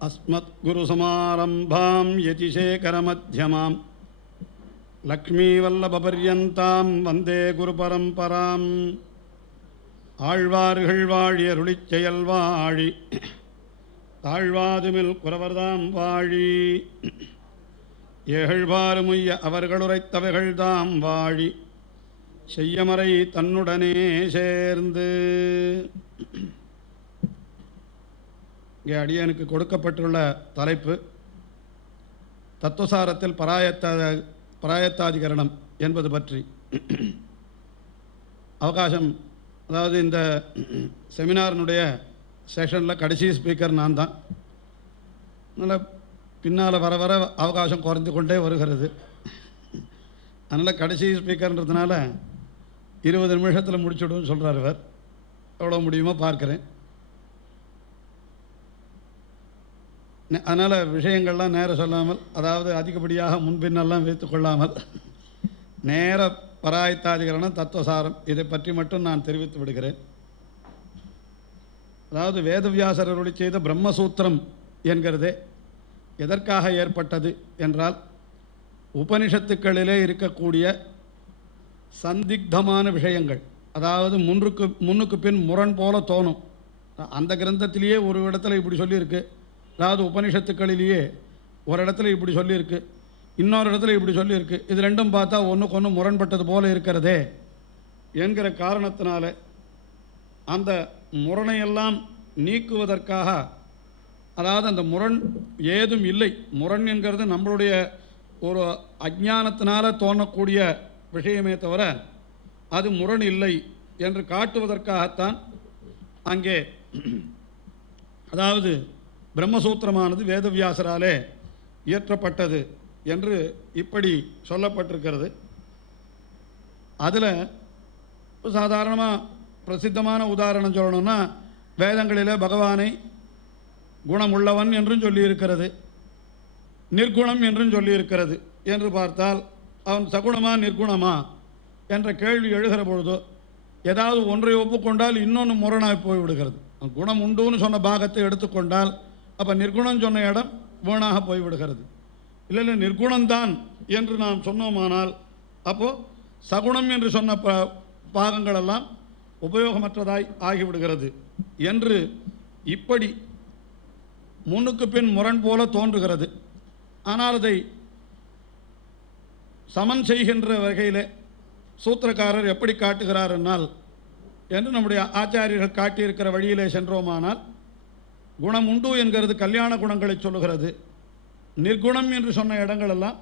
अस्मद्गुरुसमारम्भां यतिशेखरमध्यमां லக்ஷ்மீவல்லபபர்யந்தாம் வந்தே குருபரம்பராம் ஆழ்வார்கள் வாழி அருளிச் செயல் வாழி தாழ்வாதுமில் குறவர்தாம் வாழி ஏகழ்வாறுமுய்ய அவர்களுரைத்தவைகள்தாம் வாழி செய்யமறை தன்னுடனே சேர்ந்து இங்கே அடியனுக்கு கொடுக்கப்பட்டுள்ள தலைப்பு தத்துவசாரத்தில் பராயத்த பராயத்தாதிகரணம் என்பது பற்றி. அவகாசம் அதாவது இந்த செமினாரினுடைய செஷனில் கடைசி ஸ்பீக்கர் நான் தான். அதனால் பின்னால் வர வர அவகாசம் குறைந்து கொண்டே வருகிறது. அதனால் கடைசி ஸ்பீக்கர்ன்றதுனால இருபது நிமிஷத்தில் முடிச்சுடுன்னு சொல்கிறார் இவர். எவ்வளோ முடியுமோ பார்க்குறேன். அதனால் விஷயங்கள்லாம் நேரம் சொல்லாமல் அதாவது அதிகப்படியாக முன்பின்னெல்லாம் வைத்து கொள்ளாமல் நேர பராயத்தாதிகரணம் தத்துவசாரம் இதை பற்றி மட்டும் நான் தெரிவித்து விடுகிறேன். அதாவது வேதவியாசர் அருளி செய்த பிரம்மசூத்திரம் என்கிறதே எதற்காக ஏற்பட்டது என்றால் உபனிஷத்துக்களிலே இருக்கக்கூடிய சந்திக்தமான விஷயங்கள் அதாவது முன்றுக்கு முன்னுக்கு பின் முரண் போல தோணும். அந்த கிரந்தத்திலேயே ஒரு இடத்துல இப்படி சொல்லியிருக்கு. அதாவது உபனிஷத்துக்களிலேயே ஒரு இடத்துல இப்படி சொல்லியிருக்கு இன்னொரு இடத்துல இப்படி சொல்லியிருக்கு. இது ரெண்டும் பார்த்தா ஒன்றுக்கு ஒன்று முரண்பட்டது போல இருக்கிறதே என்கிற காரணத்தினால அந்த முரணையெல்லாம் நீக்குவதற்காக அதாவது அந்த முரண் ஏதும் இல்லை. முரண் என்கிறது நம்மளுடைய ஒரு அஜ்ஞானத்தினால தோணக்கூடிய விஷயமே தவிர அது முரண் இல்லை என்று காட்டுவதற்காகத்தான் அங்கே அதாவது பிரம்மசூத்திரமானது வேதவியாசராலே இயற்றப்பட்டது என்று இப்படி சொல்லப்பட்டிருக்கிறது. அதில் சாதாரணமாக பிரசித்தமான உதாரணம் சொல்லணும்னா வேதங்களில் பகவானை குணமுள்ளவன் என்றும் சொல்லியிருக்கிறது நிர்குணம் என்றும் சொல்லியிருக்கிறது என்று பார்த்தால் அவன் சகுணமா நிர்குணமா என்ற கேள்வி எழுகிற பொழுதோ ஏதாவது ஒன்றை ஒப்புக்கொண்டால் இன்னொன்று முரணாய் போய்விடுகிறது. குணம் உண்டுன்னு சொன்ன பாகத்தை எடுத்துக்கொண்டால் அப்போ நிர்குணம் சொன்ன இடம் வீணாக போய்விடுகிறது. இல்லை இல்லை நிர்குணம்தான் என்று நாம் சொன்னோமானால் அப்போது சகுணம் என்று சொன்ன ப பாகங்களெல்லாம் உபயோகமற்றதாய் ஆகிவிடுகிறது என்று இப்படி முன்னுக்கு பின் முரண் போல தோன்றுகிறது. ஆனால் அதை சமன் செய்கின்ற வகையில் சூத்திரக்காரர் எப்படி காட்டுகிறார் என்னால் என்று நம்முடைய ஆச்சாரியர்கள் காட்டியிருக்கிற வழியிலே சென்றோமானால் குணம் உண்டு என்கிறது கல்யாண குணங்களை சொல்லுகிறது. நிர்குணம் என்று சொன்ன இடங்களெல்லாம்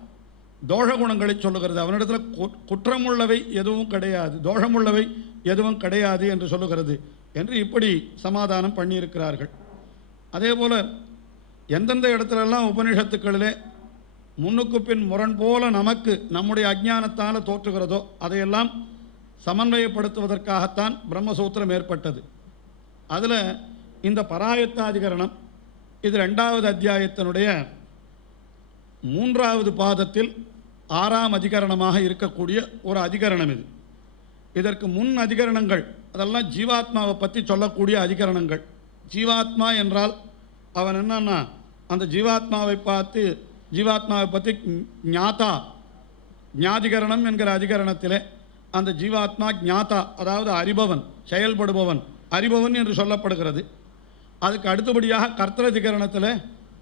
தோஷ குணங்களை சொல்லுகிறது. அவனிடத்தில் குற்றமுள்ளவை எதுவும் கிடையாது. தோஷமுள்ளவை எதுவும் கிடையாது என்று சொல்லுகிறது என்று இப்படி சமாதானம் பண்ணியிருக்கிறார்கள். அதே போல் எந்தெந்த இடத்துலெல்லாம் உபநிஷத்துக்களிலே முன்னுக்கு பின் முரண் போல நமக்கு நம்முடைய அஜ்ஞானத்தால் தோற்றுகிறதோ அதையெல்லாம் சமன்வயப்படுத்துவதற்காகத்தான் பிரம்மசூத்திரம் ஏற்பட்டது. அதில் இந்த பராயத்தாதிகரணம் இது ரெண்டாவது அத்தியாயத்தினுடைய மூன்றாவது பாதத்தில் ஆறாம் அதிகரணமாக இருக்கக்கூடிய ஒரு அதிகரணம் இது. இதற்கு முன் அதிகரணங்கள் அதெல்லாம் ஜீவாத்மாவை பற்றி சொல்லக்கூடிய அதிகரணங்கள். ஜீவாத்மா என்றால் அவன் என்னன்னா அந்த ஜீவாத்மாவை பார்த்து ஜீவாத்மாவை பற்றி ஞாதா ஞாதிகரணம் என்கிற அதிகரணத்திலே அந்த ஜீவாத்மா ஞாதா அதாவது அறிபவன் செயல்படுபவன் அறிபவன் என்று சொல்லப்படுகிறது. அதுக்கு அடுத்தபடியாக கர்த்தரதிகரணத்தில்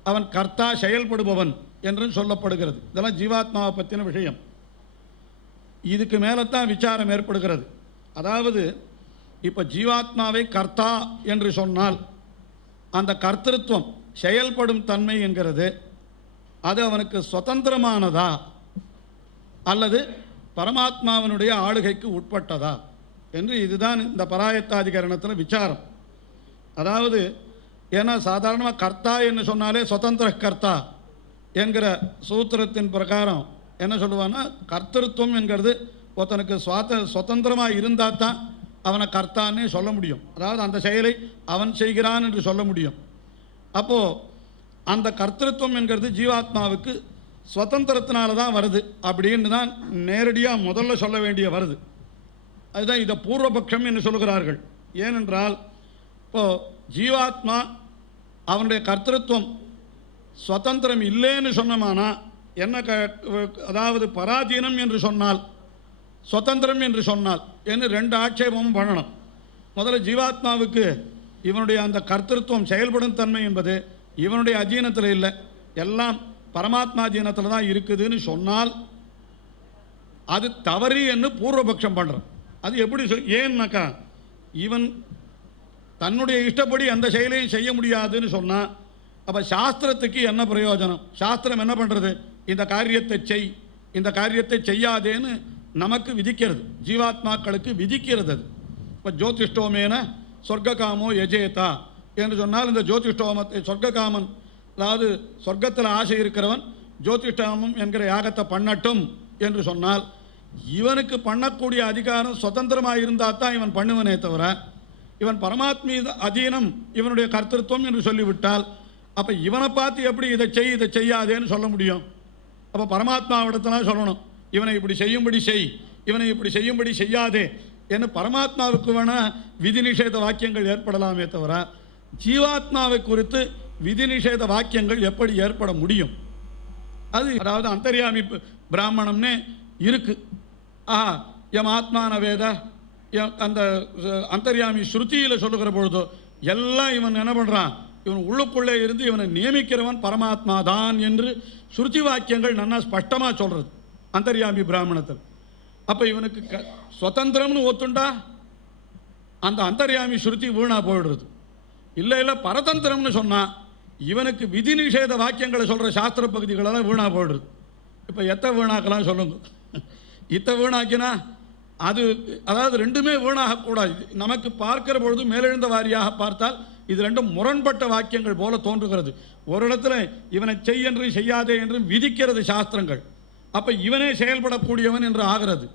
அவன் கர்த்தா செயல்படுபவன் என்றும் சொல்லப்படுகிறது. இதெல்லாம் ஜீவாத்மாவை பற்றின விஷயம். இதுக்கு மேலே தான் விசாரம் ஏற்படுகிறது. அதாவது இப்போ ஜீவாத்மாவை கர்த்தா என்று சொன்னால் அந்த கர்த்தத்துவம் செயல்படும் தன்மை என்கிறது. அது அவனுக்கு சுதந்திரமானதா? அல்லது பரமாத்மாவினுடைய ஆளுகைக்கு உட்பட்டதா? என்று இதுதான் இந்த பராயத்தாதிகரணத்தில் விசாரம். அதாவது ஏன்னா சாதாரணமாக கர்த்தா என்று சொன்னாலே சுதந்திர கர்த்தா என்கிற சூத்திரத்தின் பிரகாரம் என்ன சொல்லுவான்னா கர்த்தருத்துவம் என்கிறது ஒருத்தனுக்கு சுவாத சுதந்திரமாக இருந்தால் தான் அவனை கர்த்தான்னு சொல்ல முடியும். அதாவது அந்த செயலை அவன் செய்கிறான் என்று சொல்ல முடியும். அப்போது அந்த கர்த்தத்துவம் என்கிறது ஜீவாத்மாவுக்கு சுதந்திரத்தினால தான் வருது அப்படின்னு தான் நேரடியாக முதல்ல சொல்ல வேண்டிய வருது. அதுதான் இதை பூர்வபக்ஷம் என்று சொல்கிறார்கள் ஏனென்றால் இப்போது ஜீவாத்மா அவனுடைய கர்த்தத்துவம் சுதந்திரம் இல்லைன்னு சொன்னமானா என்ன க அதாவது பராதீனம் என்று சொன்னால் சுதந்திரம் என்று சொன்னால் என்று ரெண்டு ஆட்சேபமும் பண்ணணும். முதல்ல ஜீவாத்மாவுக்கு இவனுடைய அந்த கர்த்தத்துவம் செயல்படும் தன்மை என்பது இவனுடைய அஜீனத்தில் இல்லை. எல்லாம் பரமாத்மா ஜீனத்தில் தான் இருக்குதுன்னு சொன்னால் அது தவறு என்று பூர்வபக்ஷம் பண்ணுறோம் அது எப்படி சொ ஏன்னாக்கா இவன் தன்னுடைய இஷ்டப்படி அந்த செயலையும் செய்ய முடியாதுன்னு சொன்னால் அப்போ சாஸ்திரத்துக்கு என்ன பிரயோஜனம்? சாஸ்திரம் என்ன பண்ணுறது இந்த காரியத்தை செய் இந்த காரியத்தை செய்யாதேன்னு நமக்கு விதிக்கிறது. ஜீவாத்மாக்களுக்கு விதிக்கிறது அது. இப்போ ஜோதிஷ்டோமேன சொர்க்ககாமோ எஜேதா என்று சொன்னால் இந்த ஜோதிஷ்டோமத்தை சொர்க்ககாமன் அதாவது சொர்க்கத்தில் ஆசை இருக்கிறவன் ஜோதிஷ்டாமம் என்கிற யாகத்தை பண்ணட்டும் என்று சொன்னால் இவனுக்கு பண்ணக்கூடிய அதிகாரம் சுதந்திரமாக இருந்தால் தான் இவன் பண்ணுவனே தவிர இவன் பரமாத்மீத அதீனம் இவனுடைய கர்த்தத்துவம் என்று சொல்லிவிட்டால் அப்போ இவனை பார்த்து எப்படி இதை செய் இதை செய்யாதேன்னு சொல்ல முடியும்? அப்போ பரமாத்மாவிடத்தான் சொல்லணும் இவனை இப்படி செய்யும்படி செய் இவனை இப்படி செய்யும்படி செய்யாதே என்று பரமாத்மாவுக்கு வேணால் விதி நிஷேத வாக்கியங்கள் ஏற்படலாமே தவிர ஜீவாத்மாவை குறித்து விதி நிஷேத வாக்கியங்கள் எப்படி ஏற்பட முடியும்? அது அதாவது அந்தர்யாமி பிராமணம்னு இருக்குது ஆஹா எம் ஆத்மான வேத அந்த அந்தர்யாமி ஸ்ருதியில் சொல்லுகிற பொழுதோ எல்லாம் இவன் என்ன பண்ணுறான் இவன் உள்ளுக்குள்ளே இருந்து இவனை நியமிக்கிறவன் பரமாத்மா தான் என்று ஸ்ருதி வாக்கியங்கள் நன்னா ஸ்பஷ்டமாக சொல்கிறது அந்தர்யாமி பிராமணத்தில். அப்போ இவனுக்கு க சுதந்திரம்னு ஒத்துண்டா? அந்த அந்தர்யாமி ஸ்ருதி வீணாக போயிடுறது. இல்லை இல்லை பரதந்திரம்னு சொன்னால் இவனுக்கு விதி நிஷேத வாக்கியங்களை சொல்கிற சாஸ்திர பகுதிகளெல்லாம் வீணாக போயிடுறது. இப்போ எத்தை வீணாக்கலாம் சொல்லுங்க? இத்த வீணாக்கினா அது அதாவது ரெண்டுமே வீணாகக்கூடாது. நமக்கு பார்க்கிற பொழுது மேலெழுந்த வாரியாக பார்த்தால் இது ரெண்டும் முரண்பட்ட வாக்கியங்கள் போல தோன்றுகிறது. ஒரு இடத்துல இவனை செய் என்று செய்யாதே என்றும் விதிக்கிறது சாஸ்திரங்கள். அப்போ இவனே செயல்படக்கூடியவன் என்று ஆகிறது.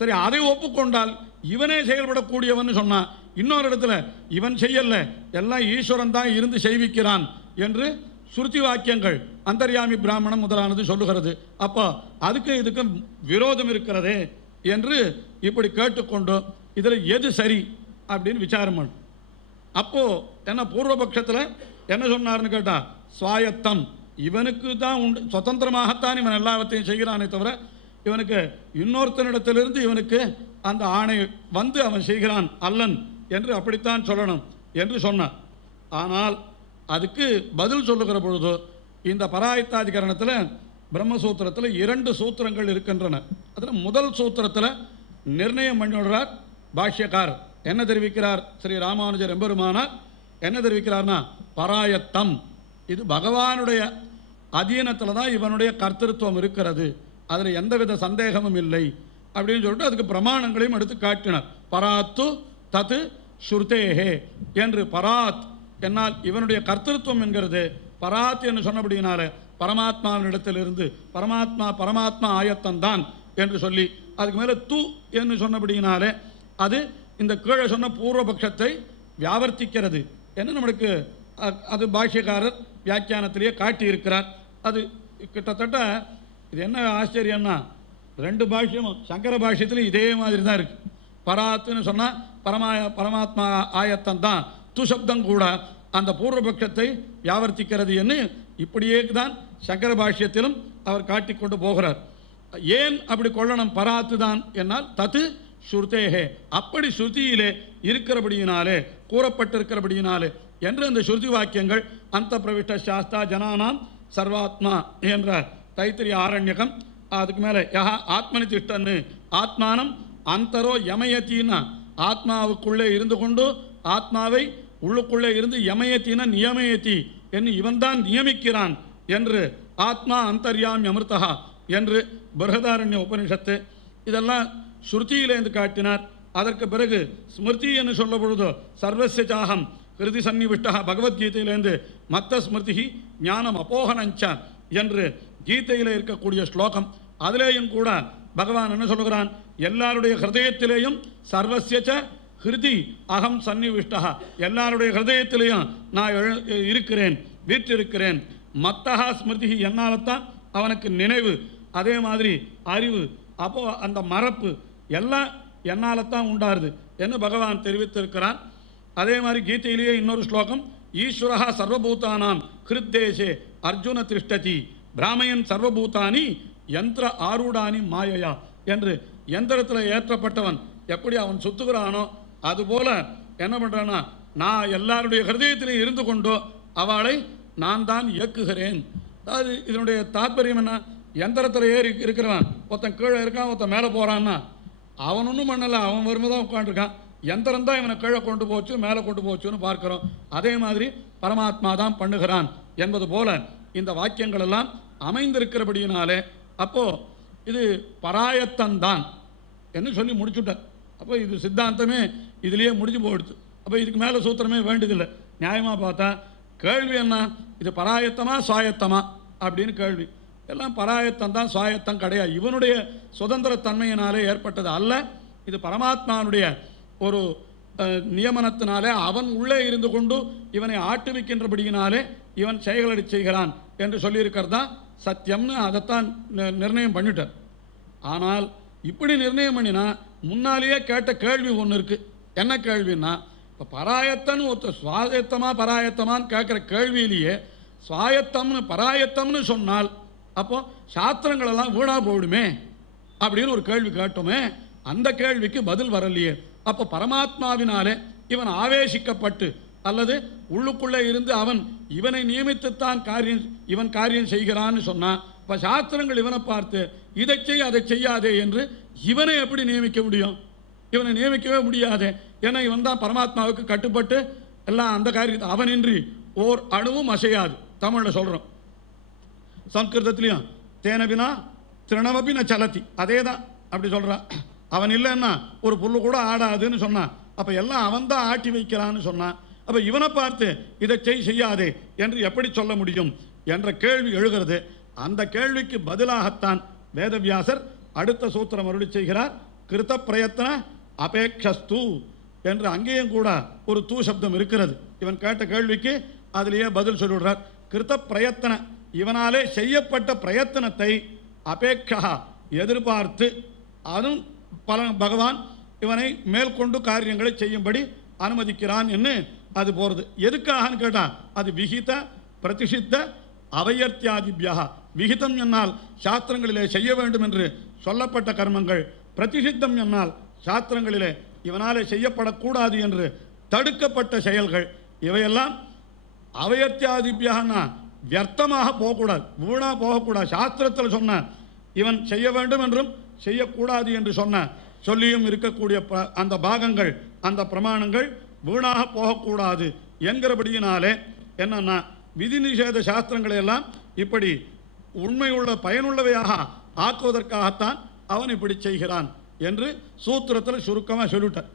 சரி அதை ஒப்புக்கொண்டால் இவனே செயல்படக்கூடியவன் சொன்னால் இன்னொரு இடத்துல இவன் செய்யல எல்லாம் ஈஸ்வரன் தான் இருந்து செய்விக்கிறான் என்று சுருதி வாக்கியங்கள் அந்தர்யாமி பிராமணம் முதலானது சொல்லுகிறது. அப்போ அதுக்கு இதுக்கும் விரோதம் இருக்கிறதே. என்று இப்படி கேட்டுக்கொண்டு இதில் எது சரி அப்படின்னு விசாரம் பண்ணும். அப்போது என்ன பூர்வபக்ஷத்தில் என்ன சொன்னார்னு கேட்டால் சுவாயத்தம். இவனுக்கு தான் உண்டு சுதந்திரமாகத்தான் இவன் எல்லாவற்றையும் செய்கிறானே தவிர இவனுக்கு இன்னொருத்தனிடத்திலிருந்து இவனுக்கு அந்த ஆணை வந்து அவன் செய்கிறான் அல்லன் என்று அப்படித்தான் சொல்லணும் என்று சொன்னான் ஆனால் அதுக்கு பதில் சொல்லுகிற பொழுது இந்த பராயத்தாதிகரணத்தில் பிரம்மசூத்திரத்தில் இரண்டு சூத்திரங்கள் இருக்கின்றன. அதில் முதல் சூத்திரத்தில் நிர்ணயம் பண்ணிவிடுறார் பாஷ்யக்கார் என்ன தெரிவிக்கிறார்? ஸ்ரீ ராமானுஜர் எம்பெருமானார் என்ன தெரிவிக்கிறார்னா பராயத்தம். இது பகவானுடைய அதீனத்தில் தான் இவனுடைய கர்த்தத்துவம் இருக்கிறது. அதில் எந்தவித சந்தேகமும் இல்லை. அப்படின்னு சொல்லிட்டு அதுக்கு பிரமாணங்களையும் எடுத்து காட்டினார். பராத்து தத்து ஸ்ருதேஹே என்று பராத் என்னால் இவனுடைய கர்த்தத்துவம் என்கிறது. பராத் என்று சொன்னபடியினால பரமாத்மாவினிடத்திலிருந்து பரமாத்மா பரமாத்மா ஆயத்தந்தான் என்று சொல்லி அதுக்கு மேலே து என்று சொன்னபடியினாலே அது இந்த கீழே சொன்ன பூர்வபக்ஷத்தை வியாவர்த்திக்கிறது என்ன நம்மளுக்கு அது பாஷ்யக்காரர் வியாக்கியானத்திலேயே காட்டியிருக்கிறார். அது கிட்டத்தட்ட இது என்ன ஆச்சரியம்னா ரெண்டு பாஷ்யமும் சங்கர பாஷ்யத்தில் இதே மாதிரி தான் இருக்குது பராத்துன்னு சொன்னால் பரமா பரமாத்மா ஆயத்தம் தான் துசப்தம் கூட அந்த பூர்வபக்ஷத்தை வியாவர்த்திக்கிறது என்று இப்படியே தான் சங்கர பாஷ்யத்திலும் அவர் காட்டிக்கொண்டு போகிறார். ஏன் அப்படி கொள்ளணும் பராத்து தான் என்னால்? தத்து ஸ்ருதேகே அப்படி ஸ்ருதியிலே இருக்கிறபடியினாலே கூறப்பட்டிருக்கிறபடியினாலே என்று அந்த ஸ்ருதி வாக்கியங்கள் அந்த பிரவிஷ்ட சாஸ்தா ஜனானாம் சர்வாத்மா என்ற தைத்திரிய ஆரண்யகம் அதுக்கு மேலே யஹா ஆத்மனி திஷ்டன்னு ஆத்மானம் அந்தரோ யமயத்தின்னா ஆத்மாவுக்குள்ளே இருந்து கொண்டு ஆத்மாவை உள்ளுக்குள்ளே இருந்து யமயத்தின நியமயத்தி என்று இவன்தான் நியமிக்கிறான். என்று ஆத்மா அந்தர்யாமி அமிர்தா என்று பிரகதாரண்ய உபனிஷத்து இதெல்லாம் ஸ்ருதியிலேருந்து காட்டினார். அதற்கு பிறகு ஸ்மிருதி என்று சொல்ல பொழுது சர்வசிய சாகம் கிருதி சன்னிவிஷ்டா பகவத்கீதையிலேருந்து மத்த ஸ்மிருதி ஞானம் அப்போகனஞ்ச என்று கீதையில் இருக்கக்கூடிய ஸ்லோகம். அதிலேயும் கூட பகவான் என்ன சொல்லுகிறான்? எல்லாருடைய ஹிருதயத்திலேயும் சர்வசிய ஹிருதி அகம் சன்னிவிஷ்டா எல்லாருடைய ஹிருதயத்திலேயும் நான் எழு- இருக்கிறேன் வீற்றிருக்கிறேன். மத்தகா ஸ்மிருதி என்னால் தான் அவனுக்கு நினைவு அதே மாதிரி அறிவு அப்போ அந்த மறப்பு எல்லாம் என்னால் தான் உண்டாருது என்று பகவான் தெரிவித்திருக்கிறான் அதே மாதிரி கீதையிலேயே இன்னொரு ஸ்லோகம் ஈஸ்வரா சர்வபூதானாம் ஹிருத்தேசே அர்ஜுன திருஷ்டதி பிராமயன் சர்வபூதானி யந்திர ஆரூடானி மாயையா என்று எந்திரத்தில் ஏற்றப்பட்டவன் எப்படி அவன் சுத்துகிறானோ அதுபோல என்ன பண்ணுறான்னா நான் எல்லாருடைய ஹிருதயத்திலையும் இருந்து கொண்டோ அவளை நான் தான் இயக்குகிறேன். அதாவது இதனுடைய தாற்பயம் என்ன? எந்திரத்தில் ஏறி இருக்கிறவன் ஒருத்தன் கீழே இருக்கான் ஒருத்தன் மேலே போகிறான்னா அவன் ஒன்றும் பண்ணலை அவன் வரும்போது தான் உட்காந்துருக்கான் எந்திரம் தான் இவனை கீழே கொண்டு போச்சு மேலே கொண்டு போச்சுன்னு பார்க்குறோம். அதே மாதிரி பரமாத்மா தான் பண்ணுகிறான் என்பது போல இந்த வாக்கியங்கள் எல்லாம் அமைந்திருக்கிறபடியினாலே அப்போது இது பராயத்தந்தான் என்று சொல்லி முடிச்சுட்டார். அப்போ இது சித்தாந்தமே இதுலேயே முடிஞ்சு போயிடுது அப்போ இதுக்கு மேலே சூத்திரமே வேண்டியதில்லை. நியாயமாக பார்த்தா கேள்வி என்ன? இது பராயத்தமா சுவாயத்தமா அப்படின்னு கேள்வி. எல்லாம் பராயத்தம் தான் சுவாயத்தம் கிடையாது. இவனுடைய சுதந்திரத்தன்மையினாலே ஏற்பட்டது அல்ல. இது பரமாத்மானுடைய ஒரு நியமனத்தினாலே அவன் உள்ளே இருந்து கொண்டு இவனை ஆட்டுவிக்கின்றபடியினாலே இவன் செயல்களை செய்கிறான் என்று சொல்லியிருக்கிறது தான் சத்தியம்னு அதைத்தான் நிர்ணயம் பண்ணிட்டார். ஆனால் இப்படி நிர்ணயம் பண்ணினா முன்னாலேயே கேட்ட கேள்வி ஒன்று இருக்குது என்ன கேள்வின்னா இப்போ பராயத்தன்னு ஒருத்தர் சுவாயத்தமாக பராயத்தமான்னு கேட்குற கேள்வியிலேயே சுவாயத்தம்னு பராயத்தம்னு சொன்னால் அப்போ சாஸ்திரங்களெல்லாம் வீணாக போயிடுமே அப்படின்னு ஒரு கேள்வி கேட்டோமே அந்த கேள்விக்கு பதில் வரலையே. அப்போ பரமாத்மாவினாலே இவன் ஆவேசிக்கப்பட்டு அல்லது உள்ளுக்குள்ளே இருந்து அவன் இவனை நியமித்துத்தான் காரியம் இவன் காரியம் செய்கிறான்னு சொன்னான் இப்போ சாஸ்திரங்கள் இவனை பார்த்து இதை செய் அதை செய்யாதே என்று இவனை எப்படி நியமிக்க முடியும்? இவனை நியமிக்கவே முடியாது. ஏன்னா இவன் தான் பரமாத்மாவுக்கு கட்டுப்பட்டு எல்லாம் அந்த காரியத்தை அவனின்றி ஓர் அணுவும் அசையாது. தமிழில் சொல்கிறோம் சம்ஸ்கிருதத்துலையும் தேனபினா திருணவபின சலத்தி அதே தான் அப்படி சொல்கிறான் அவன் இல்லைன்னா ஒரு புல்லு கூட ஆடாதுன்னு சொன்னான் அப்போ எல்லாம் அவன் தான் ஆட்டி வைக்கிறான்னு சொன்னான் அப்போ இவனை பார்த்து இதை செய் செய்யாதே என்று எப்படி சொல்ல முடியும் என்ற கேள்வி எழுகிறது. அந்த கேள்விக்கு பதிலாகத்தான் வேதவியாசர் அடுத்த சூத்திரம் அருளி செய்கிறார். கிருத்த பிரயத்தன அபேக்ஷஸ்து என்று அங்கேயும் கூட ஒரு தூ சப்தம் இருக்கிறது. இவன் கேட்ட கேள்விக்கு அதிலேயே பதில் சொல்லிவிடுறார். கிருத்த பிரயத்தன இவனாலே செய்யப்பட்ட பிரயத்தனத்தை அபேட்சா எதிர்பார்த்து அதுவும் பல பகவான் இவனை மேற்கொண்டு காரியங்களை செய்யும்படி அனுமதிக்கிறான் என்று அது போகிறது எதுக்காகன்னு கேட்டால் அது விகித பிரதிஷித்த அவயர்த்தியாதிபியா. விகிதம் என்னால் சாஸ்திரங்களிலே செய்ய வேண்டும் என்று சொல்லப்பட்ட கர்மங்கள் பிரதிஷித்தம் என்னால் சாஸ்திரங்களிலே இவனாலே செய்யப்படக்கூடாது என்று தடுக்கப்பட்ட செயல்கள். இவையெல்லாம் அவயத்தியாதிபியாகனா வியர்த்தமாக போகக்கூடாது வீணா போகக்கூடாது. சாஸ்திரத்தில் சொன்ன இவன் செய்ய வேண்டும் என்றும் செய்யக்கூடாது என்று சொன்ன சொல்லியும் இருக்கக்கூடிய ப- அந்த பாகங்கள் அந்த பிரமாணங்கள் வீணாக போகக்கூடாது என்கிறபடியினாலே என்னன்னா விதி நிஷேத சாஸ்திரங்களை எல்லாம் இப்படி உண்மையுள்ள பயனுள்ளவையாக ஆக்குவதற்காகத்தான் அவன் இப்படி செய்கிறான். என்று சூத்திரத்தில் சுருக்கமாக சொல்லிட்டார்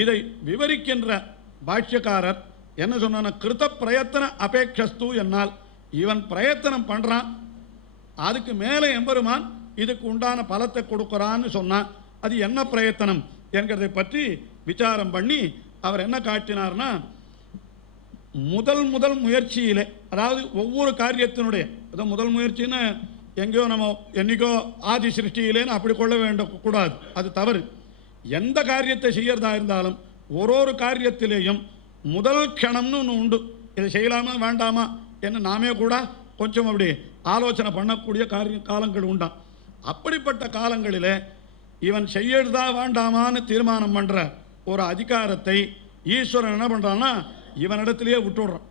இதை விவரிக்கின்ற பாஷ்யக்காரர் என்ன சொன்ன கிருத்த பிரயத்தன அபேக்ஷஸ்து என்னால். இவன் பிரயத்தனம் பண்ணுறான் அதுக்கு மேலே எம்பெருமான் இதுக்கு உண்டான பலத்தை கொடுக்குறான்னு சொன்னான். அது என்ன பிரயத்தனம் என்கிறதை பற்றி விசாரம் பண்ணி அவர் என்ன காட்டினார்னா முதல் முதல் முயற்சியிலே அதாவது ஒவ்வொரு காரியத்தினுடைய அதாவது முதல் முயற்சின்னு எங்கேயோ நம்ம என்னைக்கோ ஆதி சிருஷ்டியிலேன்னு அப்படி கொள்ள வேண்டும் கூடாது. அது தவறு. எந்த காரியத்தை செய்யறதா இருந்தாலும் ஒரு ஒரு காரியத்திலேயும் முதல் க்ஷணம்னு ஒன்று உண்டு. இதை செய்யலாமா வேண்டாமா? என்ன நாமே கூட கொஞ்சம் அப்படி ஆலோசனை பண்ணக்கூடிய காரிய காலங்கள் உண்டாம் அப்படிப்பட்ட காலங்களில் இவன் செய்யறதா வேண்டாமான்னு தீர்மானம் பண்ணுற ஒரு அதிகாரத்தை ஈஸ்வரன் என்ன பண்ணுறான்னா இவனிடத்திலேயே விட்டுடுறான்.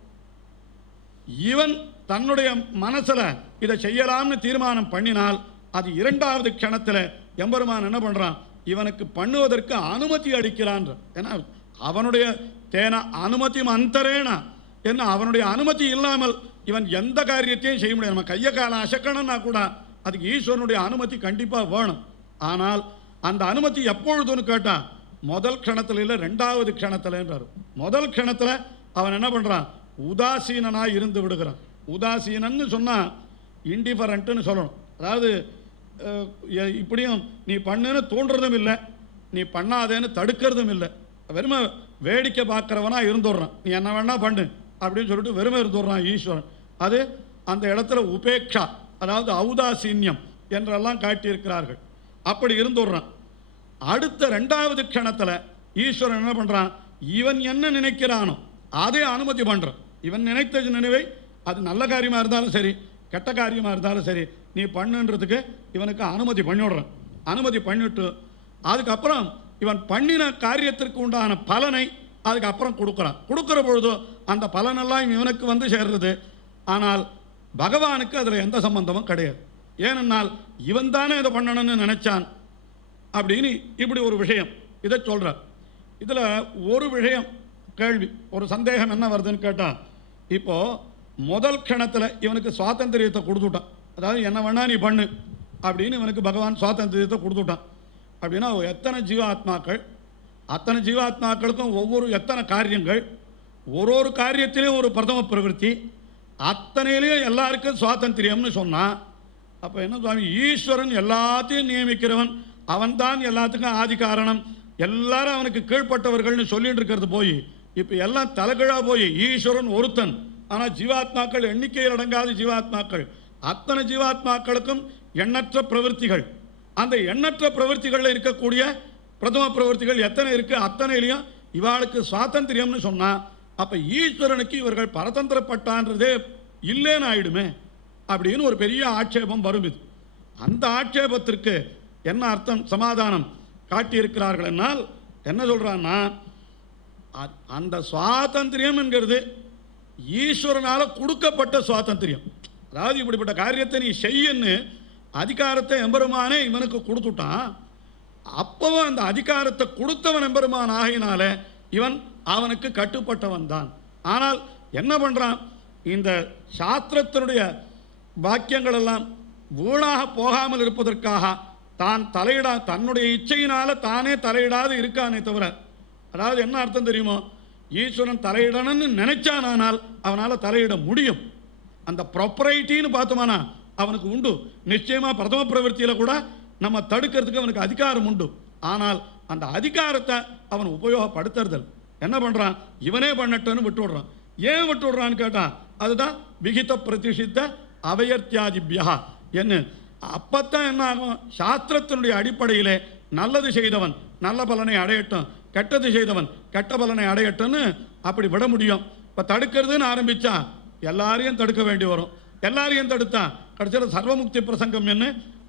இவன் தன்னுடைய மனசில் இதை செய்யலாம்னு தீர்மானம் பண்ணினால் அது இரண்டாவது க்ஷணத்தில் எம்பெருமான் என்ன பண்ணுறான் இவனுக்கு பண்ணுவதற்கு அனுமதி அளிக்கிறான் ஏன்னா அவனுடைய தேன அனுமதி அந்தரேன என்ன அவனுடைய அனுமதி இல்லாமல் இவன் எந்த காரியத்தையும் செய்ய முடியாது. நம்ம கையை காலம் அசக்கணும்னா கூட அதுக்கு ஈஸ்வரனுடைய அனுமதி கண்டிப்பாக வேணும். ஆனால் அந்த அனுமதி எப்பொழுதுன்னு கேட்டால் முதல் க்ஷணத்தில் இல்லை ரெண்டாவது க்ஷணத்துலன்றார். முதல் க்ஷணத்தில் அவன் என்ன பண்ணுறான் உதாசீனனாக இருந்து விடுகிறான். உதாசீனன்னு சொன்னால் இன்டிஃபரண்ட்டுன்னு சொல்லணும். அதாவது இப்படியும் நீ பண்ணுன்னு தோன்றதும் இல்லை நீ பண்ணாதேன்னு தடுக்கிறதும் இல்லை. வெறுமை வேடிக்கை பார்க்குறவனா இருந்துடுறான். நீ என்ன வேணா பண்ணு அப்படின்னு சொல்லிட்டு வெறுமை இருந்துடுறான் ஈஸ்வரன். அது அந்த இடத்துல உபேக்ஷா அதாவது ஔதாசீன்யம் என்றெல்லாம் காட்டியிருக்கிறார்கள். அப்படி இருந்துடுறான். அடுத்த ரெண்டாவது க்ஷணத்தில் ஈஸ்வரன் என்ன பண்ணுறான் இவன் என்ன நினைக்கிறானோ அதை அனுமதி பண்ணுறான் இவன் நினைத்த நினைவை அது நல்ல காரியமாக இருந்தாலும் சரி கெட்ட காரியமாக இருந்தாலும் சரி நீ பண்ணுன்றதுக்கு இவனுக்கு அனுமதி பண்ணிவிடுறான். அனுமதி பண்ணிவிட்டு அதுக்கப்புறம் இவன் பண்ணின காரியத்திற்கு உண்டான பலனை அதுக்கப்புறம் கொடுக்குறான். கொடுக்குற பொழுது அந்த பலனெல்லாம் இவனுக்கு வந்து சேர்றது. ஆனால் பகவானுக்கு அதில் எந்த சம்பந்தமும் கிடையாது. ஏனென்னால் இவன் தானே இதை பண்ணணும்னு நினச்சான் அப்படின்னு இப்படி ஒரு விஷயம் இதை சொல்கிறார் இதில் ஒரு விஷயம் கேள்வி ஒரு சந்தேகம் என்ன வருதுன்னு கேட்டால் இப்போது முதல் க்ஷணத்தில் இவனுக்கு சுவாதந்திரியத்தை கொடுத்துட்டான். அதாவது என்ன வேணா நீ பண்ணு அப்படின்னு இவனுக்கு பகவான் சுவாதந்திரியத்தை கொடுத்துட்டான். அப்படின்னா எத்தனை ஜீவாத்மாக்கள் அத்தனை ஜீவாத்மாக்களுக்கும் ஒவ்வொரு எத்தனை காரியங்கள் ஒரு ஒரு காரியத்திலையும் ஒரு பிரதம பிரவருத்தி அத்தனையிலையும் எல்லாருக்கும் சுவாதந்திரியம்னு சொன்னான் அப்போ என்ன சுவாமி ஈஸ்வரன் எல்லாத்தையும் நியமிக்கிறவன் அவன்தான் எல்லாத்துக்கும் ஆதி காரணம் எல்லாரும் அவனுக்கு கீழ்ப்பட்டவர்கள்னு சொல்லிட்டு இருக்கிறது போய் இப்போ எல்லாம் தலைகீழா போய் ஈஸ்வரன் ஒருத்தன். ஆனால் ஜீவாத்மாக்கள் எண்ணிக்கையில் அடங்காத ஜீவாத்மாக்கள். அத்தனை ஜீவாத்மாக்களுக்கும் எண்ணற்ற பிரவൃத்திகள் அந்த எண்ணற்ற பிரவൃத்திகளில் இருக்கக்கூடிய பிரதம பிரவர்த்திகள் எத்தனை இருக்கு? அத்தனையிலையும் இவாளுக்கு சுவாதந்திரியம்னு சொன்னால் அப்போ ஈஸ்வரனுக்கு இவர்கள் பரதந்திரப்பட்டான்றதே இல்லைன்னு ஆயிடுமே அப்படின்னு ஒரு பெரிய ஆட்சேபம் வரும் இது. அந்த ஆட்சேபத்திற்கு என்ன அர்த்தம்? சமாதானம் காட்டியிருக்கிறார்கள் என்னால் என்ன சொல்கிறான்னா அ- அந்த சுவாதந்திரியம் என்கிறது. ஈஸ்வரனால் கொடுக்கப்பட்ட சுவாதந்திரியம். அதாவது இப்படிப்பட்ட காரியத்தை நீ செய்யன்னு அதிகாரத்தை எம்பெருமானே இவனுக்கு கொடுத்துட்டான். அப்பவும் அந்த அதிகாரத்தை கொடுத்தவன் எம்பெருமான் ஆகினால இவன் அவனுக்கு கட்டுப்பட்டவன் தான். ஆனால் என்ன பண்ணுறான் இந்த சாஸ்திரத்தினுடைய வாக்கியங்கள் எல்லாம் வீணாக போகாமல் இருப்பதற்காக தான் தலையிடா தன்னுடைய இச்சையினால் தானே தலையிடாது இருக்கானே தவிர அதாவது என்ன அர்த்தம் தெரியுமோ? ஈஸ்வரன் தலையிடணும்னு நினைச்சானால் அவனால் தலையிட முடியும். அந்த ப்ரொப்பரைட்டின்னு பார்த்தோமானா அவனுக்கு உண்டு. நிச்சயமாக பிரதம பிரவர்த்தியில் கூட நம்ம தடுக்கிறதுக்கு அவனுக்கு அதிகாரம் உண்டு. ஆனால் அந்த அதிகாரத்தை அவன் உபயோகப்படுத்துறதல் என்ன பண்ணுறான் இவனே பண்ணட்டும்னு விட்டு விடுறான் ஏன் விட்டு விடுறான்னு கேட்டா அதுதான் விகித பிரதிஷித்த அவயர்த்தியாதிபியா. என்ன? அப்பத்தான் என்ன ஆகும்? சாஸ்திரத்தினுடைய அடிப்படையிலே நல்லது செய்தவன் நல்ல பலனை அடையட்டும். கெட்டது செய்தவன் கெட்ட பலனை அடையட்டும்னு அப்படி விட முடியும். இப்போ தடுக்கிறதுன்னு ஆரம்பிச்சா எல்லாரையும் தடுக்க வேண்டி வரும். எல்லாரையும் தடுத்தா கடைசியில் சர்வமுக்தி பிரசங்கம் என்ன?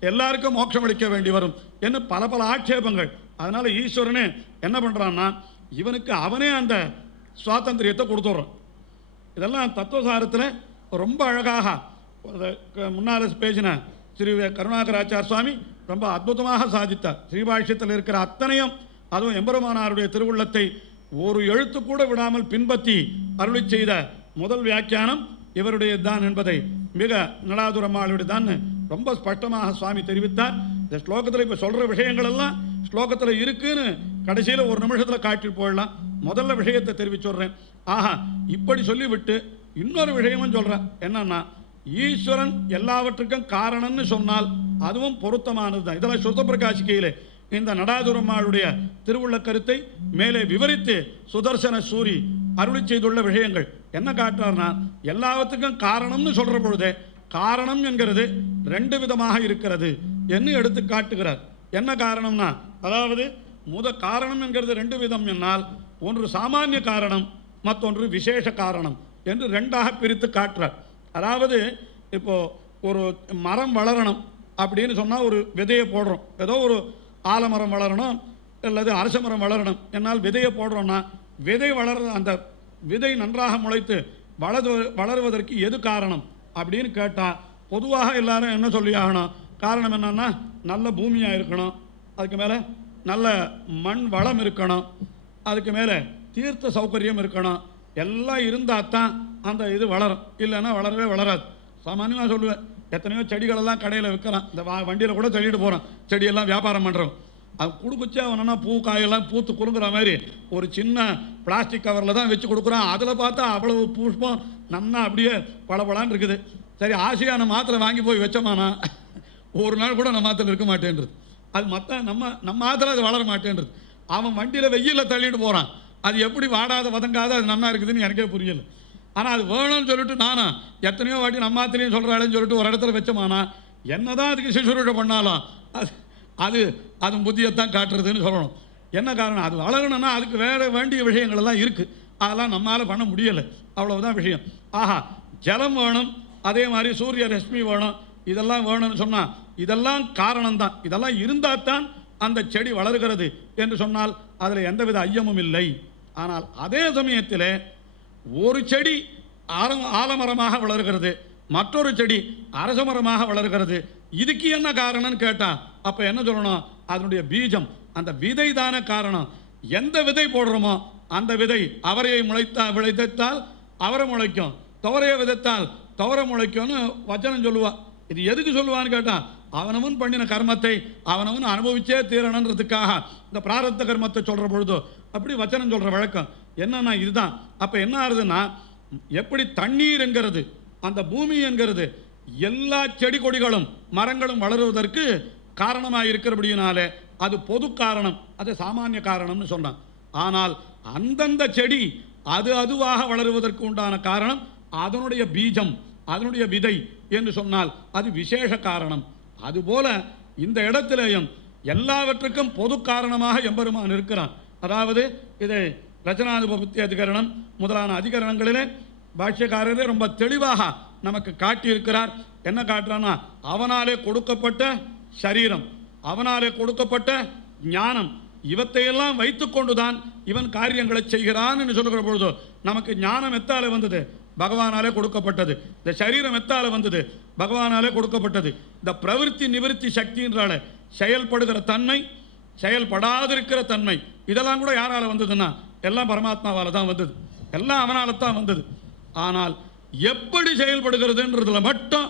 எல்லாருக்கும் மோட்சம் அளிக்க வேண்டி வரும். என்ன? பல பல ஆட்சேபங்கள். அதனால் ஈஸ்வரனே என்ன பண்ணுறான்னா இவனுக்கு அவனே அந்த சுவாதந்திரியத்தை கொடுத்துட்றான். இதெல்லாம் தத்துவசாரத்தில் ரொம்ப அழகாக முன்னால் பேசின ஸ்ரீ கருணாகராச்சார் சுவாமி ரொம்ப அற்புதமாக சாதித்தார். ஸ்ரீபாஷ்யத்தில் இருக்கிற அத்தனையும் அதுவும் எம்பெருமானாருடைய திருவுள்ளத்தை ஒரு எழுத்து கூட விடாமல் பின்பற்றி அருளி செய்த முதல் வியாக்கியானம் இவருடைய தான் என்பதை மிக நடாதுரமாளுடைய தான் ரொம்ப ஸ்பஷ்டமாக சுவாமி தெரிவித்தார். இந்த ஸ்லோகத்தில் இப்போ சொல்கிற விஷயங்கள் எல்லாம் ஸ்லோகத்தில் இருக்குன்னு கடைசியில் ஒரு நிமிஷத்தில் காட்டி போயிடலாம். முதல்ல விஷயத்தை தெரிவிச்சுடுறேன். ஆஹா இப்படி சொல்லிவிட்டு இன்னொரு விஷயமும் சொல்கிறேன் என்னன்னா ஈஸ்வரன் எல்லாவற்றுக்கும் காரணம்னு சொன்னால் அதுவும் பொருத்தமானது தான் இதெல்லாம் சுத்த பிரகாசிக்கையிலே இந்த நடாதுரம்மாளுடைய திருவுள்ள கருத்தை மேலே விவரித்து சுதர்சன சூரி அருளி செய்துள்ள விஷயங்கள். என்ன காட்டுறார்னா எல்லாத்துக்கும் காரணம்னு சொல்கிற பொழுதே காரணம் என்கிறது ரெண்டு விதமாக இருக்கிறது என்று எடுத்து காட்டுகிறார். என்ன காரணம்னா அதாவது முத காரணம் என்கிறது ரெண்டு விதம் என்னால் ஒன்று சாமானிய காரணம் மற்றொன்று விசேஷ காரணம் என்று ரெண்டாக பிரித்து காட்டுறார். அதாவது இப்போது ஒரு மரம் வளரணும் அப்படின்னு சொன்னால் ஒரு விதையை போடுறோம். ஏதோ ஒரு ஆலமரம் வளரணும் அல்லது அரச மரம் வளரணும். என்னால் விதையை போடுறோன்னா விதை வளர அந்த விதை நன்றாக முளைத்து வளது வளருவதற்கு எது காரணம்? அப்படின்னு கேட்டால் பொதுவாக எல்லாரும் என்ன சொல்லி ஆகணும்? காரணம் என்னன்னா நல்ல பூமியாக இருக்கணும். அதுக்கு மேலே நல்ல மண் வளம் இருக்கணும். அதுக்கு மேலே தீர்த்த சௌகரியம் இருக்கணும். எல்லாம் இருந்தால் தான் அந்த இது வளரும். இல்லைன்னா வளரவே வளராது. சாமானியமாக சொல்லுவேன். எத்தனையோ செடிகளெல்லாம் கடையில் விற்கிறான் இந்த வா வண்டியில் கூட தள்ளிட்டு போகிறான் செடியெல்லாம் வியாபாரம் பண்ணுறோம் அது குடுக்குச்சு அவனா பூ காயெல்லாம் பூத்து குறுங்குற மாதிரி ஒரு சின்ன பிளாஸ்டிக் கவரில் தான் வச்சு கொடுக்குறான். அதில் பார்த்தா அவ்வளவு புஷ்பம் நன்னா அப்படியே பளபளன்னு இருக்குது. சரி நம்ம மாத்திரை வாங்கி போய் வச்சோமானா? ஒரு நாள் கூட நம்ம மாத்திரை இருக்க மாட்டேன்றது. அது மற்ற நம்ம நம்ம மாத்திரை அது வளர மாட்டேன்றது. அவன் வண்டியில் வெயிலில் தள்ளிட்டு போகிறான் அது எப்படி வாடாத வதங்காத அது நன்னா இருக்குதுன்னு எனக்கே புரியலை. ஆனால் அது வேணும்னு சொல்லிட்டு நானா எத்தனையோ வாட்டி நம்ம ஆத்திலையும் சொல்கிறாளேன்னு சொல்லிட்டு ஒரு இடத்துல வச்சோமானா என்னதான் அதுக்கு சிசுரூஷ பண்ணாலும் அது அது அது புத்தியத்தான் காட்டுறதுன்னு சொல்லணும். என்ன காரணம்? அது வளரணும்னா அதுக்கு வேற வேண்டிய விஷயங்கள் எல்லாம் இருக்குது அதெல்லாம் நம்மளால் பண்ண முடியலை. அவ்வளவுதான் விஷயம். ஆஹா ஜலம் வேணும் அதே மாதிரி சூரிய ரஷ்மி வேணும் இதெல்லாம் வேணும்னு சொன்னால் இதெல்லாம் காரணம்தான். இதெல்லாம் இருந்தால் தான் அந்த செடி வளர்கிறது என்று சொன்னால் அதில் எந்தவித ஐயமும் இல்லை. ஆனால் அதே சமயத்தில் ஒரு செடி ஆலம் ஆலமரமாக வளர்கிறது மற்றொரு செடி அரச மரமாக வளர்கிறது. இதுக்கு என்ன காரணம்னு கேட்டான் அப்ப என்ன சொல்லணும்? அதனுடைய பீஜம் அந்த விதை தானே காரணம். எந்த விதை போடுறோமோ அந்த விதை அவரையை முளைத்தா விளைத்தால் அவரை முளைக்கும். துவரையை விதைத்தால் துவரை முளைக்கும்னு வச்சனம் சொல்லுவா. இது எதுக்கு சொல்லுவான்னு கேட்டான் அவனவன் பண்ணின கர்மத்தை அவனவன் அனுபவிச்சே தீரணுன்றதுக்காக. இந்த பிராரத்த கர்மத்தை சொல்ற பொழுது அப்படி வச்சனம் சொல்ற வழக்கம். என்னன்னா இதுதான். அப்போ என்ன ஆகுதுன்னா எப்படி தண்ணீர் என்கிறது அந்த பூமி என்கிறது எல்லா செடி கொடிகளும் மரங்களும் வளருவதற்கு காரணமாக இருக்கிறபடியினாலே அது பொது காரணம் அது சாமானிய காரணம்னு சொன்னான் ஆனால் அந்தந்த செடி அது அதுவாக வளருவதற்கு உண்டான காரணம் அதனுடைய பீஜம் அதனுடைய விதை என்று சொன்னால் அது விசேஷ காரணம். அதுபோல இந்த இடத்திலேயும் எல்லாவற்றுக்கும் பொது காரணமாக எம்பெருமான் இருக்கிறான். அதாவது இதை ரச்சனாதிபத்தி அதிகரணம் முதலான அதிகரணங்களிலே பாஷ்யக்காரரே ரொம்ப தெளிவாக நமக்கு காட்டியிருக்கிறார். என்ன காட்டுறான்னா அவனாலே கொடுக்கப்பட்ட சரீரம் அவனாலே கொடுக்கப்பட்ட ஞானம் இவற்றையெல்லாம் வைத்துக்கொண்டுதான் இவன் காரியங்களை செய்கிறான் என்று சொல்லுகிற பொழுது நமக்கு ஞானம் எத்தாலே வந்தது? பகவானாலே கொடுக்கப்பட்டது. இந்த சரீரம் எத்தாலே வந்தது? பகவானாலே கொடுக்கப்பட்டது. இந்த பிரவிற்த்தி நிவிருத்தி சக்தின்றால செயல்படுகிற தன்மை செயல்படாதிருக்கிற தன்மை இதெல்லாம் கூட யாரால வந்ததுன்னா எல்லாம் பரமாத்மாவால் தான் வந்தது. எல்லாம் அவனால் தான் வந்தது. ஆனால் எப்படி செயல்படுகிறதுன்றதுல மட்டும்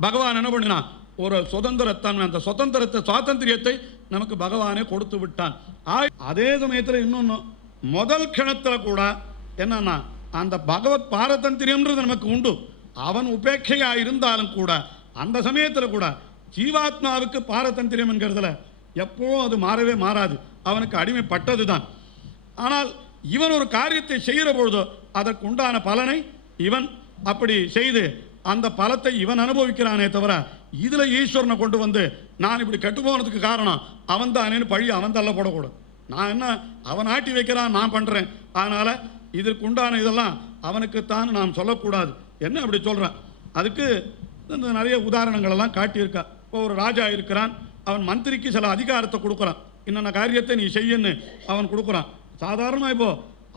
பகவான் என்ன பண்ணினான் ஒரு சுதந்திரத்தன்மை அந்த சுதந்திரத்தை சுவாதந்திரியத்தை நமக்கு பகவானே கொடுத்து விட்டான். ஆய்- அதே சமயத்தில் இன்னொன்று முதல் க்ஷணத்தில் கூட என்னன்னா அந்த பகவத் பாரதந்திரியம்ன்றது நமக்கு உண்டு. அவன் உபேட்சையாக இருந்தாலும் கூட அந்த சமயத்தில் கூட ஜீவாத்மாவுக்கு பாரதந்திரியம் என்கிறதுல எப்பவும் அது மாறவே மாறாது. அவனுக்கு அடிமைப்பட்டது தான் ஆனால் இவன் ஒரு காரியத்தை செய்கிற பொழுதோ அதற்கு உண்டான பலனை இவன் அப்படி செய்து அந்த பலத்தை இவன் அனுபவிக்கிறானே தவிர இதில் ஈஸ்வரனை கொண்டு வந்து நான் இப்படி கெட்டு போனதுக்கு காரணம் அவன் தானேன்னு பழி அவன் தள்ள போடக்கூடாது. நான் என்ன அவன் ஆட்டி வைக்கிறான் நான் பண்ணுறேன் அதனால் இதற்கு உண்டான இதெல்லாம் அவனுக்குத்தான் நாம் சொல்லக்கூடாது. என்ன அப்படி சொல்கிறான் அதுக்கு இந்த நிறைய உதாரணங்களெல்லாம் காட்டியிருக்கா. இப்போ ஒரு ராஜா இருக்கிறான் அவன் மந்திரிக்கு சில அதிகாரத்தை கொடுக்குறான். என்னென்ன காரியத்தை நீ செய்யன்னு அவன் கொடுக்குறான். சாதாரணமாக இப்போ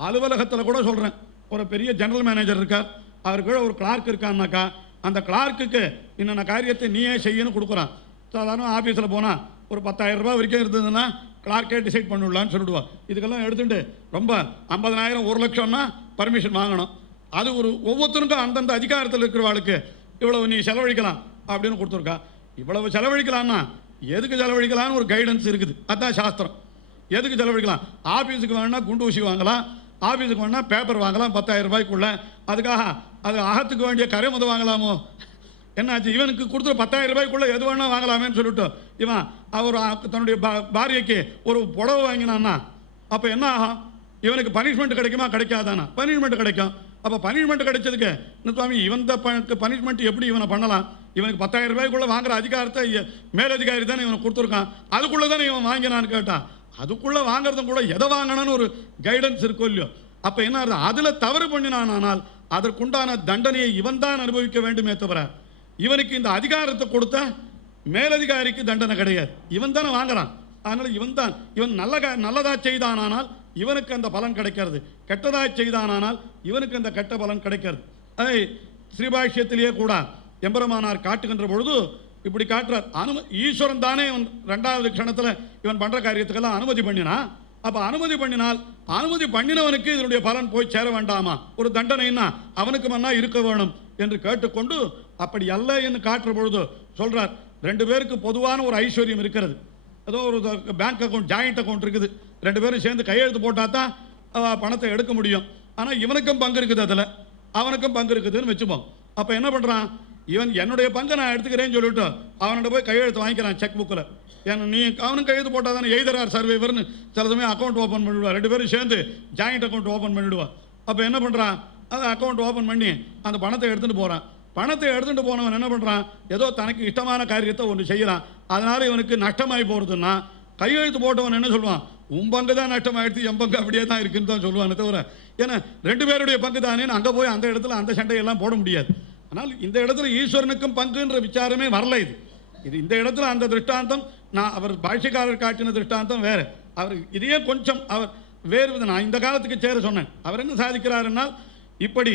அலுவலகத்தில் கூட சொல்கிறேன் ஒரு பெரிய ஜெனரல் மேனேஜர் இருக்கார். அவர் கூட ஒரு கிளார்க் இருக்கான்னாக்கா அந்த கிளார்க்குக்கு இன்னென்ன காரியத்தை நீயே செய்யணும்னு கொடுக்குறான். சாதாரண ஆஃபீஸில் போனால் ஒரு பத்தாயிரம் ரூபாய் வரைக்கும் இருந்ததுன்னா கிளார்க்கே டிசைட் பண்ணிவிடலான்னு சொல்லிடுவா இதுக்கெல்லாம் எடுத்துட்டு ரொம்ப ஐம்பதனாயிரம் ஒரு லட்சம்னா பர்மிஷன் வாங்கணும். அது ஒரு ஒவ்வொருத்தருக்கும் அந்தந்த அதிகாரத்தில் இருக்கிறவாளுக்கு இவ்வளவு நீ செலவழிக்கலாம் அப்படின்னு கொடுத்துருக்கா. இவ்வளவு செலவழிக்கலாம்னா எதுக்கு செலவழிக்கலாம்னு ஒரு கைடன்ஸ் இருக்குது. அதான் சாஸ்திரம். எதுக்கு செலவழிக்கலாம்? ஆஃபீஸுக்கு வேணால் குண்டு ஊசி வாங்கலாம். ஆஃபீஸுக்கு வேணால் பேப்பர் வாங்கலாம் பத்தாயிரம் ரூபாய்க்குள்ள. அதுக்காக அது அகத்துக்கு வேண்டிய கரைமுதை வாங்கலாமோ? என்னாச்சு? இவனுக்கு கொடுத்துற பத்தாயிரம் ரூபாய்க்குள்ளே எது வேணால் வாங்கலாமேன்னு சொல்லிட்டு இவன் அவர் தன்னுடைய பா- பாரியைக்கு ஒரு புடவை வாங்கினான்னா அப்போ என்ன ஆகும்? இவனுக்கு பனிஷ்மெண்ட் கிடைக்குமா? கிடைக்காதானா? பனிஷ்மெண்ட் கிடைக்கும். அப்போ பனிஷ்மெண்ட் கிடைச்சதுக்கு இந்த சுவாமி இவந்த பனிஷ்மெண்ட் எப்படி இவனை பண்ணலாம்? இவனுக்கு பத்தாயிரம் ரூபாய்க்குள்ளே வாங்குற அதிகாரத்தை மேலதிகாரி தானே இவனை கொடுத்துருக்கான். அதுக்குள்ளே தானே இவன் வாங்கினான்னு கேட்டான் அதுக்குள்ள வாங்குறதும் கூட எதை வாங்கணும்னு ஒரு கைடன்ஸ் இருக்கும் இல்லையோ. அப்போ என்ன ஆகுது? அதில் தவறு பண்ணினானால் அதற்குண்டான தண்டனையை இவன் தான் அனுபவிக்க வேண்டுமே தவிர இவனுக்கு இந்த அதிகாரத்தை கொடுத்த மேலதிகாரிக்கு தண்டனை கிடையாது. இவன் தானே வாங்குறான். அதனால இவன் தான் இவன் நல்ல நல்லதா செய்தானானால் இவனுக்கு அந்த பலன் கிடைக்கிறது. கெட்டதா செய்தானானால் இவனுக்கு அந்த கெட்ட பலன் கிடைக்கிறது. அதை ஸ்ரீபாஷ்யத்திலேயே கூட எம்பெருமானார் காட்டுகின்ற பொழுது இப்படி காட்டுறார். அனுமதி ஈஸ்வரன் தானே இவன் ரெண்டாவது க்ஷணத்தில் இவன் பண்ணுற காரியத்துக்கெல்லாம் அனுமதி பண்ணினா? அப்போ அனுமதி பண்ணினால் அனுமதி பண்ணினவனுக்கு இதனுடைய பலன் போய் சேர வேண்டாமா? ஒரு தண்டனைன்னா அவனுக்கு மன்னா இருக்க வேணும் என்று கேட்டுக்கொண்டு அப்படி அல்ல என்று காட்டுற பொழுது சொல்கிறார் ரெண்டு பேருக்கு பொதுவான ஒரு ஐஸ்வர்யம் இருக்கிறது. ஏதோ ஒரு பேங்க் அக்கவுண்ட் ஜாயிண்ட் அக்கௌண்ட் இருக்குது. ரெண்டு பேரும் சேர்ந்து கையெழுத்து போட்டால் தான் பணத்தை எடுக்க முடியும். ஆனால் இவனுக்கும் பங்கு இருக்குது அதில். அவனுக்கும் பங்கு இருக்குதுன்னு வச்சுப்போம். அப்போ என்ன பண்ணுறான் இவன் என்னுடைய பங்கை நான் எடுத்துக்கிறேன்னு சொல்லிட்டு அவன்கிட்ட போய் கையெழுத்து வாங்கிக்கிறான் செக் புக்கில் ஏன்னா நீ அவனும் கையெழுத்து போட்டால் தானே எழுதுறார் சர்வைவர்னு சில சமயம் அக்கௌண்ட் ஓப்பன் பண்ணிவிடுவா ரெண்டு பேரும் சேர்ந்து ஜாயிண்ட் அக்கௌண்ட் ஓப்பன் பண்ணிவிடுவா அப்போ என்ன பண்ணுறான் அது அக்கௌண்ட் ஓப்பன் பண்ணி அந்த பணத்தை எடுத்துகிட்டு போகிறான் பணத்தை எடுத்துகிட்டு போனவன் என்ன பண்ணுறான் ஏதோ தனக்கு இஷ்டமான காரியத்தை ஒன்று செய்கிறான் அதனால் இவனுக்கு நஷ்டமாகி போகிறதுன்னா கையெழுத்து போட்டவன் என்ன சொல்லுவான்? உன் பங்கு தான் நஷ்டமாயிடுச்சு என் பங்கு அப்படியே தான் இருக்குன்னு தான் சொல்லுவானே தவிர. ஏன்னா ரெண்டு பேருடைய பங்கு தானேன்னு அங்கே போய் அந்த இடத்துல அந்த சண்டையெல்லாம் போட முடியாது. ஆனால் இந்த இடத்துல ஈஸ்வரனுக்கும் பங்குன்ற விசாரமே வரல இது. இது இந்த இடத்துல அந்த திருஷ்டாந்தம் நான் அவர் பாஷ்யக்காரர் காட்டின திருஷ்டாந்தம் வேறு. அவர் இதையே கொஞ்சம் அவர் வேறு வித நான் இந்த காலத்துக்கு சேர சொன்னேன். அவர் என்ன சாதிக்கிறாருன்னால் இப்படி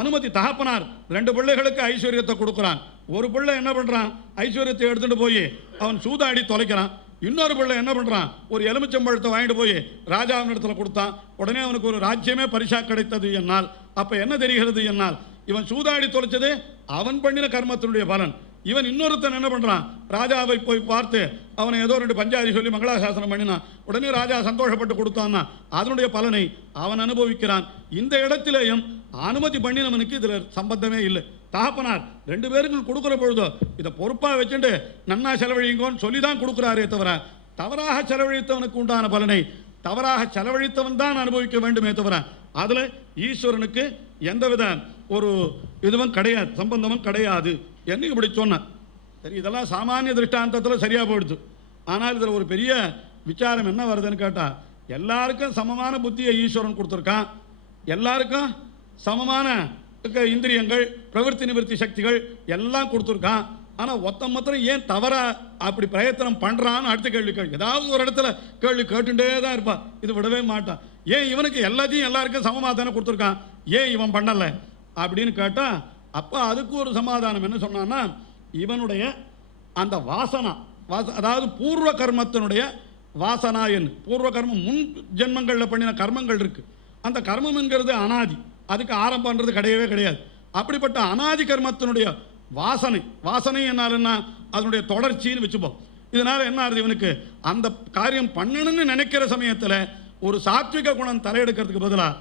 அனுமதி தகப்பனார் ரெண்டு பிள்ளைகளுக்கு ஐஸ்வர்யத்தை கொடுக்குறான். ஒரு பிள்ளை என்ன பண்ணுறான் ஐஸ்வர்யத்தை எடுத்துகிட்டு போய் அவன் சூதாடி தொலைக்கிறான். இன்னொரு பிள்ளை என்ன பண்ணுறான் ஒரு எலுமிச்சம்பழத்தை வாங்கிட்டு போய் ராஜாவின் இடத்துல கொடுத்தான். உடனே அவனுக்கு ஒரு ராஜ்யமே பரிசா கிடைத்தது என்னால். அப்போ என்ன தெரிகிறது என்னால்? இவன் சூதாடி தொலைச்சது அவன் பண்ணின கர்மத்தினுடைய பலன். இவன் இன்னொருத்தன் என்ன பண்ணுறான் ராஜாவை போய் பார்த்து அவனை ஏதோ ரெண்டு பஞ்சாதி சொல்லி மங்களாசாசனம் பண்ணினான். உடனே ராஜா சந்தோஷப்பட்டு கொடுத்தான்னா அதனுடைய பலனை அவன் அனுபவிக்கிறான். இந்த இடத்திலேயும் அனுமதி பண்ணினவனுக்கு இதில் சம்பந்தமே இல்லை. தகப்பனார் ரெண்டு பேருக்கு கொடுக்குற பொழுதோ இதை பொறுப்பாக வச்சுட்டு நன்னா செலவழிங்கோன்னு சொல்லி தான் கொடுக்குறாரே தவிர தவறாக செலவழித்தவனுக்கு உண்டான பலனை தவறாக செலவழித்தவன் தான் அனுபவிக்க வேண்டுமே தவிர அதில் ஈஸ்வரனுக்கு எந்தவித ஒரு இதுவும் கிடையாது சம்பந்தமும் கிடையாது. என்று இப்படி சொன்னேன் சரி இதெல்லாம் சாமானிய திருஷ்டாந்தத்தில் சரியாக போயிடுது ஆனால் இதில் ஒரு பெரிய விசாரம் என்ன வருதுன்னு கேட்டால் எல்லாருக்கும் சமமான புத்தியை ஈஸ்வரன் கொடுத்துருக்கான். எல்லாருக்கும் சமமான இருக்க இந்திரியங்கள் பிரவர்த்தி நிவர்த்தி சக்திகள் எல்லாம் கொடுத்துருக்கான். ஆனால் ஒத்த மாத்திரம் ஏன் தவறா அப்படி பிரயத்தனம் பண்ணுறான்னு அடுத்த கேள்வி கேள்வி ஏதாவது ஒரு இடத்துல கேள்வி கேட்டுட்டே தான் இருப்பான் இது விடவே மாட்டான் ஏன் இவனுக்கு எல்லாத்தையும் எல்லாருக்கும் சமமாக தானே கொடுத்துருக்கான்? ஏன் இவன் பண்ணலை? அப்படின்னு கேட்டால் அப்போ அதுக்கு ஒரு சமாதானம். என்ன சொன்னான்னா இவனுடைய அந்த வாசனா வாச அதாவது பூர்வ கர்மத்தினுடைய வாசனா என்ன? பூர்வ கர்மம் முன் ஜென்மங்களில் பண்ணின கர்மங்கள் இருக்குது அந்த கர்மம் என்கிறது அனாதி. அதுக்கு ஆரம்பம்ன்றது கிடையவே கிடையாது. அப்படிப்பட்ட அனாதி கர்மத்தினுடைய வாசனை வாசனை என்னால் என்ன? அதனுடைய தொடர்ச்சின்னு வச்சுப்போம். இதனால் என்ன ஆகுது இவனுக்கு? அந்த காரியம் பண்ணணும்னு நினைக்கிற சமயத்தில் ஒரு சாத்விக குணம் தலையெடுக்கிறதுக்கு பதிலாக